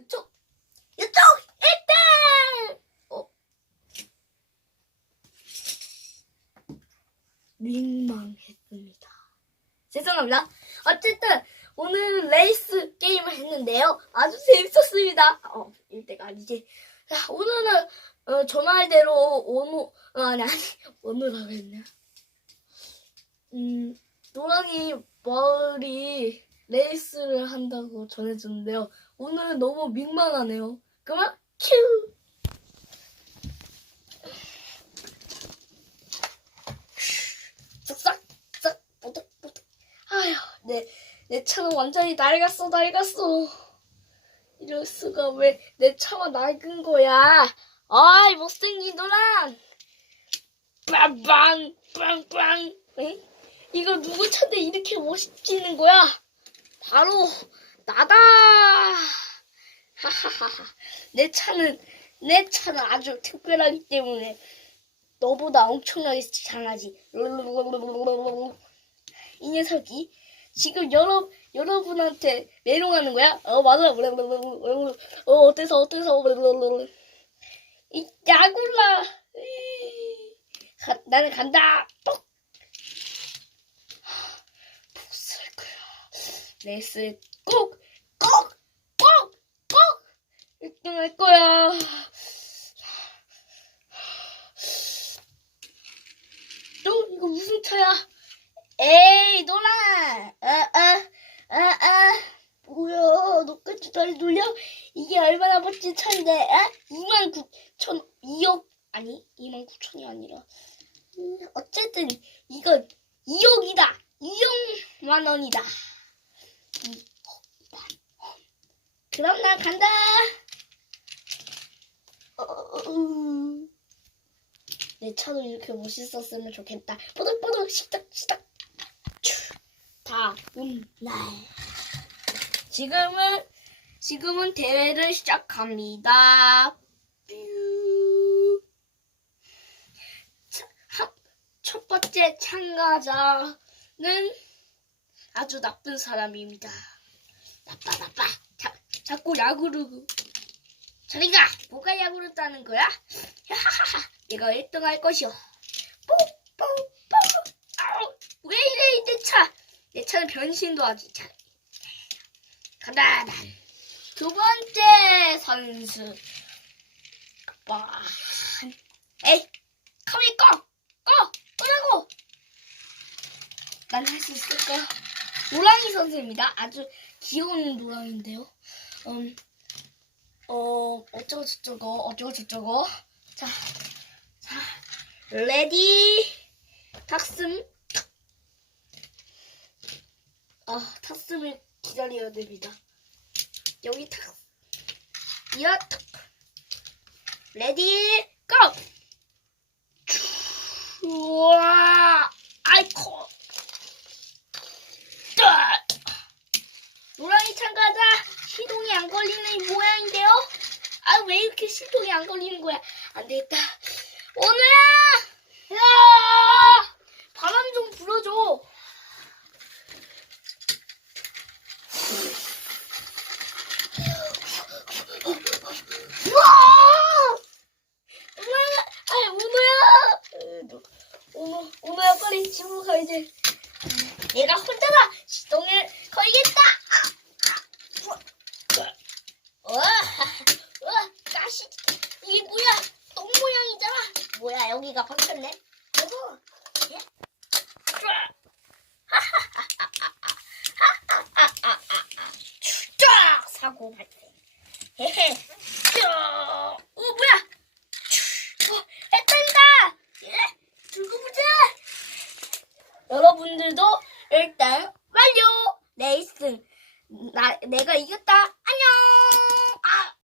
이쪽 이쪽 1등! 어? 민망했습니다. 죄송합니다. 어쨌든 오늘 레이스 게임을 했는데요. 아주 재밌었습니다. 어 1대가 아니지. 자 오늘은 어, 저 말대로 오노 어, 아니 아니 오늘라고 했냐 음 노랑이 머리 레이스를 한다고 전해줬는데요. 오늘은 너무 민망하네요. 그만 큐! 쓱싹 싹 뽀득 뽀득 아휴 내, 내 차는 완전히 낡았어 낡았어 이럴 수가 왜 내 차만 낡은 거야 아이 못생긴 노랑 빵빵 빵빵 응? 이거 누구 차인데 이렇게 멋있지는 거야? 바로 나다. 하하하하. 내 차는 내 차는 아주 특별하기 때문에 너보다 엄청나게 잘하지. 이 녀석이 지금 여러 여러분한테 메롱하는 거야? 어 맞아. 어 어때서 어때서 이 야굴라. 가- 나는 간다. 뻑. 못살 거야. 레이스 꼭, 꼭, 꼭, 꼭 1등 할 거야. 또 이거 무슨 차야? 에이 노라. 아, 아, 아, 아. 뭐야, 너까지 다리 돌려? 이게 얼마나 멋진 차인데, 아? 2만 9천, 2억, 아니, 2만 9천이 아니라. 음, 어쨌든, 이거 2억이다. 2억만 원이다. 그럼 나 간다. 어, 어, 음. 내 차도 이렇게 멋있었으면 좋겠다. 뽀득뽀득 시작 시작. 츄. 다음 날. 지금은 지금은 대회를 시작합니다. 첫 번째 참가자는 아주 나쁜 사람입니다. 나빠 나빠. 자, 자꾸 야구르고. 저리 가. 뭐가 야구를 따는 거야? 하하하. 내가 1등 할 것이오. 뽀뽀뽀. 아우, 왜 이래 이 내 차? 내 차는 변신도 하지. 자, 간다 난. 두 번째 선수. 와. 에이, 커미 꺼. 꺼. 꺼라고. 난 할 수 있을까? 노랑이 선수입니다. 아주 귀여운 노랑인데요. 음, 어, 어쩌고 저쩌고, 어쩌고 저쩌고. 자, 자, 레디, 탁슴. 아, 탁슴을 기다려야 됩니다. 여기 탁, 이어 탁. 레디, 고! 우와, 아이코. 딱! 노랑이 참가자 시동이 안 걸리는 이 모양인데요? 아 왜 이렇게 시동이 안 걸리는 거야? 안 되겠다. 오늘아! 야! 바람 좀 불어줘. 우와! 오늘아! 아 오늘아! 오늘 오늘아 빨리 집으로 가야지. 내가 혼자다 시동을 걸겠다. 와, 와, 가시 이게 뭐야? 똥 모양이잖아. 뭐야 여기가 바뀌었네. 여보, 예? 쫙 사고. 쫙. 어 뭐야? 어, 헷갈린다. 예? 두고 보자. 여러분들도 일단 완료! 레이스 나 내가 이겼다. 안녕!